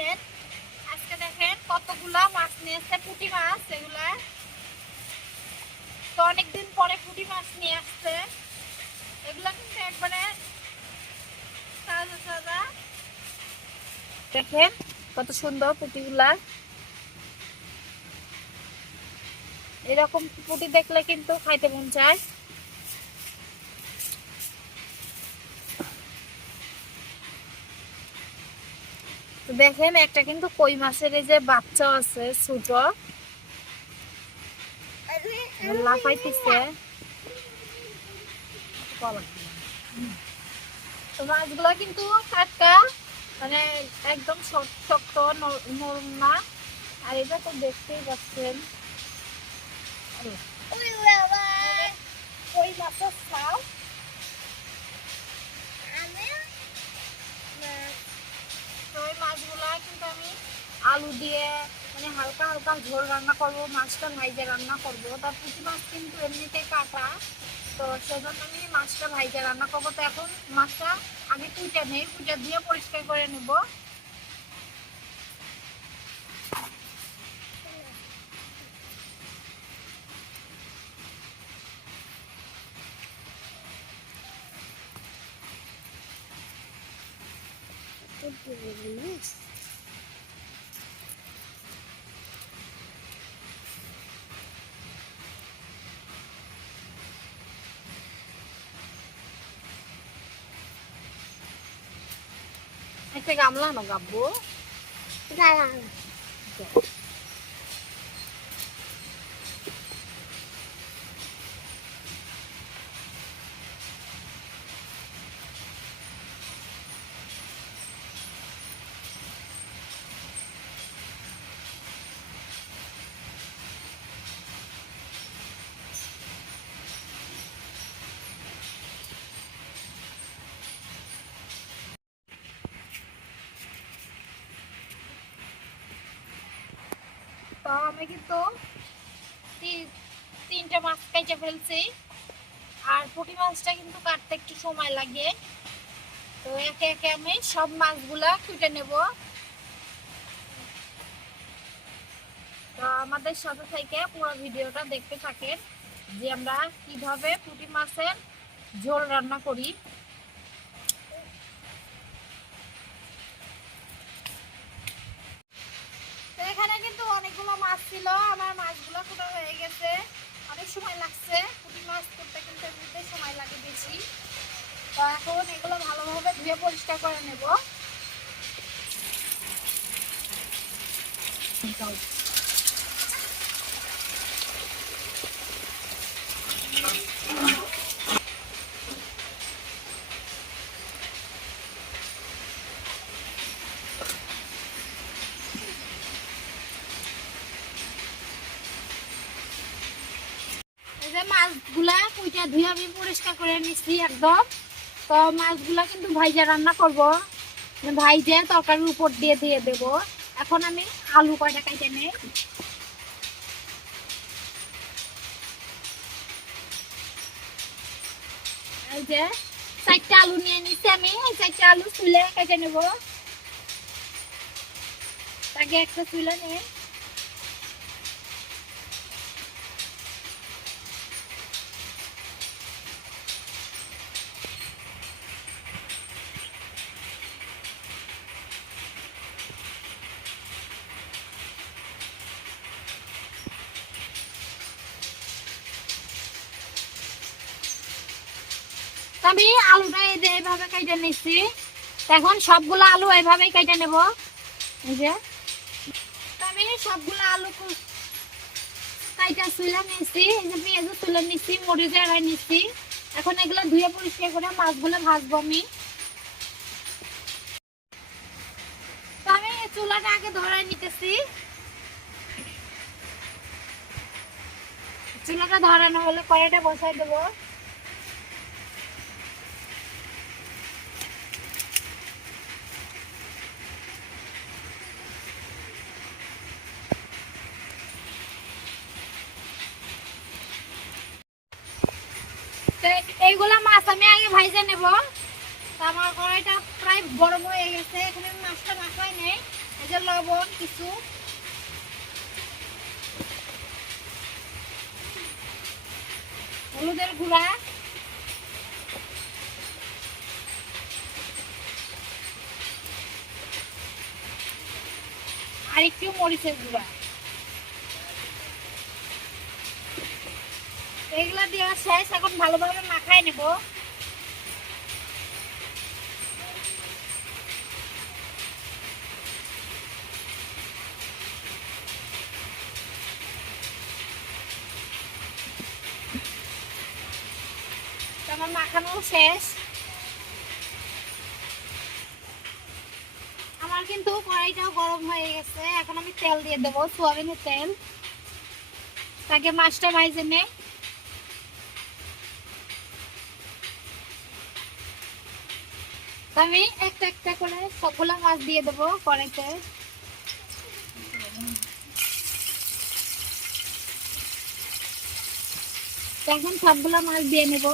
আসেন আজকে দেখেন কতগুলা মাছ নিয়েছে পুঁটি মাছ এগুলা। তো অনেকদিন পরে পুঁটি মাছ নিয়ে আসছে। এগুলা কিন্তু একবারে তাজা তাজা দেখেন কত সুন্দর পুঁটিগুলা। এরকম পুঁটি দেখলে কিন্তু খাইতে মন চায়। তো দেখেন একটা কিন্তু কই মাছের এই যে বাচ্চা আছে ছোট। লাফাইতেছে তো মাছগুলো কিন্তু টাটকা মানে একদম শক্ত শক্ত নর- নরম না। আর এটা তো দেখতেই পাচ্ছেন। কই মাছের ছাও তো ওই কিন্তু আমি আলু দিয়ে মানে হালকা হালকা ঝোল রান্না করব, মাছটা ভাইজে রান্না করব। তার পুঁটি মাছ কিন্তু এমনিতে কাটা, তো সেজন্য আমি মাছটা ভাইজে রান্না করব। তো এখন মাছটা আগে কুইটা নেই, কুইটা দিয়ে পরিষ্কার করে নেব। একটা আমলা না গাব্বো তো আমি কিন্তু তিনটা মাছ ফেলছি। আর মাছটা কিন্তু কাটতে একটু সময় লাগে। তো একে একে আমি সব মাছগুলা কেটে নেব। তো আমাদের সাথে থেকে পুরো ভিডিওটা দেখতে থাকেন যে আমরা কীভাবে পুঁটি মাছের ঝোল রান্না করি তো এখানে কিন্তু অনেকগুলো মাছ ছিল, আমার মাছগুলো কোটা হয়ে গেছে। অনেক সময় লাগছে, পুঁটি মাছ করতে কিন্তু এমনিতে সময় লাগে বেশি। তো এখন এগুলো ভালোভাবে ধুয়ে পরিষ্কার করে নেব। মাছগুলা কুইটা ধুয়ে আমি পরিষ্কার করে নিচ্ছি একদম। তো মাছগুলা কিন্তু ভাইজা রান্না করব। ভাইজে তরকারির উপর দিয়ে দিয়ে দেব। এখন আমি আলু কয়টা কাইটে নেই। এই যে চারটা আলু নিয়ে নিচ্ছি আমি। এই চারটা আলু তুলে কেটে নেব। তাকে একটা তুলে নিয়ে আমি আলুটা এই যে এইভাবে কেটে নিচ্ছি এখন সবগুলো আলু এইভাবেই কেটে নেব। এই যে। আমি সবগুলো আলু কাইটা তুলে নিচ্ছি এই যে পেঁয়াজও তুলে নিচ্ছি মরিচ এড়াই নিচ্ছি এখন এগুলো ধুয়ে পরিষ্কার করে মাছগুলো ভাজবো আমি। আমি চুলাটা আগে ধরাই নিতেছি। চুলাটা ধরানো হলে কড়াইটা বসাই দেবো তো এইগুলা মাছ আমি আগে ভাইজে নেব। আমার কড়াইটা প্রায় গরম হয়ে গেছে, এখানে মাছটা মাখাই নেই। এই যে লবণ, কিছু। হলুদের গুঁড়া। আর একটু মরিচের গুঁড়া। এগুলা দেওয়া শেষ, এখন ভালোভাবে মাখায় নেব। আমার মাখানো শেষ। আমার কিন্তু কড়াইটাও গরম হয়ে গেছে। এখন আমি তেল দিয়ে দেবো, সোয়াবিনের তেল। তাকে মাছটা ভাইজে নেই আমি একটা একটা করে সবগুলা মাছ দিয়ে দেবো কড়াইতে। এখন সবগুলা মাছ দিয়ে নেব।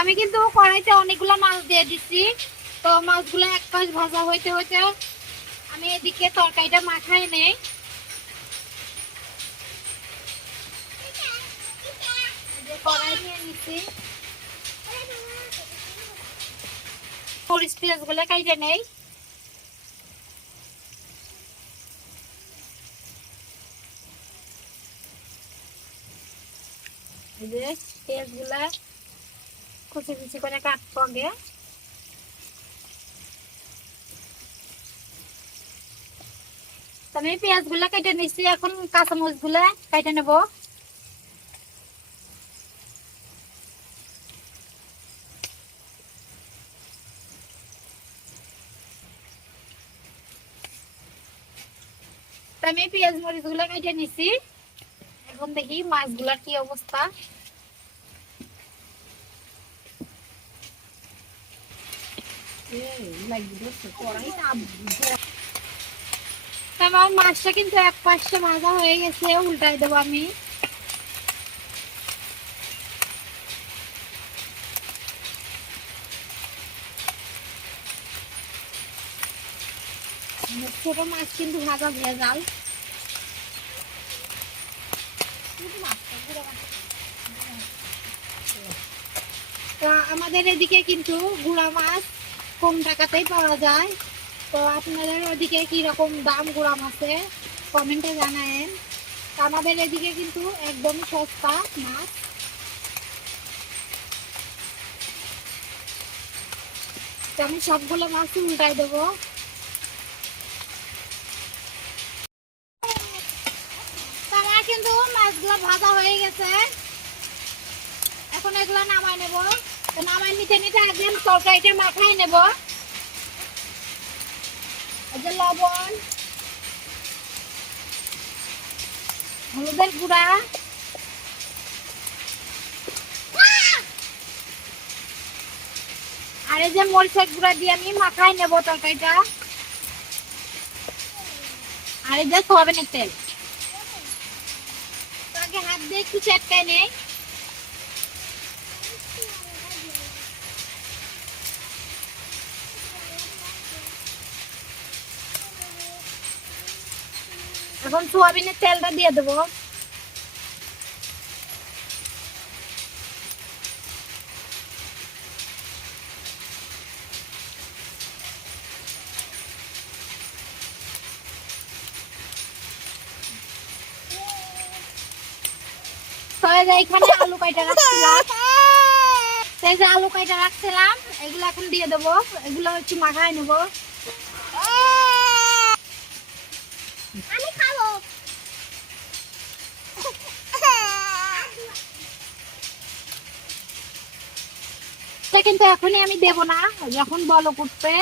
আমি কিন্তু কড়াইতে অনেকগুলো মাছ দিয়ে দিচ্ছি তো মাছগুলো এক পাশ ভাজা হইতে হইতে আমি এদিকে তরকারিটা মাখাই নেই। কড়াই নিয়ে নিচ্ছি কুচি কুচি করে কাটবো আগে আমি পেঁয়াজগুলা কেটে নিচ্ছি এখন কাঁচামরিচগুলা কেটে নেব। আমি পেঁয়াজ মরিচগুলা কেটে নিচ্ছি এখন দেখি মাছগুলার কি অবস্থা। আমার মাছটা কিন্তু এক পাশে ভাজা হয়ে গেছে উল্টাই দেবো আমি। ছোট মাছ কিন্তু ভাজা ভেজাল আমাদের এদিকে কিন্তু গুড়া মাছ কম টাকাতেই পাওয়া যায়। তো আপনাদের ওদিকে কি রকম দাম গুড়া মাছের কমেন্টে জানায়েন। আমাদের এদিকে কিন্তু একদম সস্তা মাছ। আমি সবগুলো মাছ উল্টাই দেবো। কিন্তু মাছগুলো ভাজা হয়ে গেছে। এখন এগুলো নামাই নেব। নামাই নিতে নিতে একদম তরকারিটা মাখাই নেব। যে লবণ, হলুদের গুঁড়া। আর এই যে মরিচের গুঁড়া দিয়ে আমি মাখাই নেব তরকারিটা। আর এই যে সোয়াবিনের তেল। আগে হাত দিয়ে একটু চেটকাই নেই। এখন সোয়াবিনের তেলটা দিয়ে দেবো। এখানে আলু কাইটা রাখছিলাম? যে আলু কাইটা রাখছিলাম, এগুলো এখন দিয়ে দেবো। এগুলো হচ্ছে মাখায় নেব। মাছটা কিন্তু এখনই আমি দেব না। যখন বলো করতে,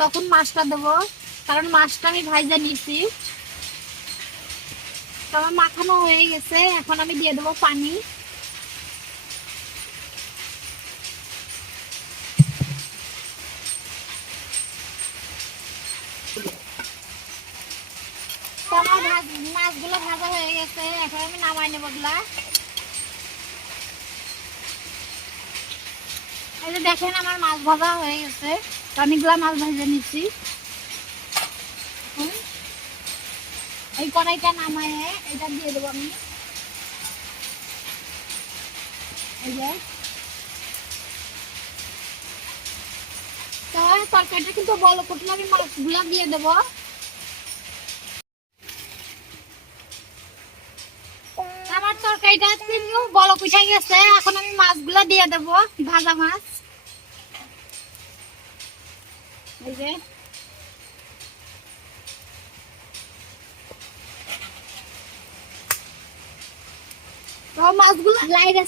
তখন মাছটা দেব। কারণ মাছটা আমি ভাইজা নিয়েছি। তো আমার মাখানো হয়ে গেছে। এখন আমি দিয়ে দেবো পানি। মাছগুলো ভাজা হয়ে গেছে। এখন আমি নামাই নেবগুলা দেখেন আমার মাছ ভাজা হয়ে গেছে। অনেকগুলা মাছ ভেজে নিচ্ছি। এই কড়াইটা নামায়ে এটা দিয়ে দেবো আমি। এই যে। তো তরকারিটা কিন্তু বলো কুটলে আমি মাছগুলো দিয়ে দেবো আমার তরকারিটা বলো গেছে এখন আমি মাছগুলো দিয়ে দেবো, ভাজা মাছ।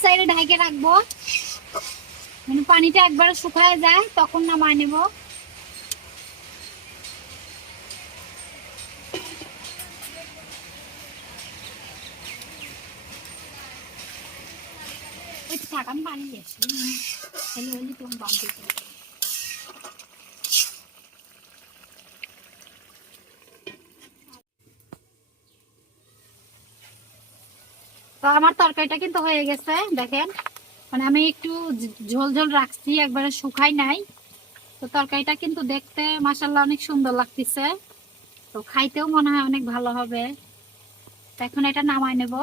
সাইডে রাখব। মানে পানিটা একবারে শুকায় যায়, তখন নামায় নেব। তো আমার তরকারিটা কিন্তু হয়ে গেছে, দেখেন। মানে আমি একটু ঝোল ঝোল রাখছি, একবারে শুকাই নাই। তো তরকারিটা কিন্তু দেখতে মাসাল্লাহ অনেক সুন্দর লাগতেছে। তো খাইতেও মনে হয় অনেক ভালো হবে। এখন এটা নামাই নেব।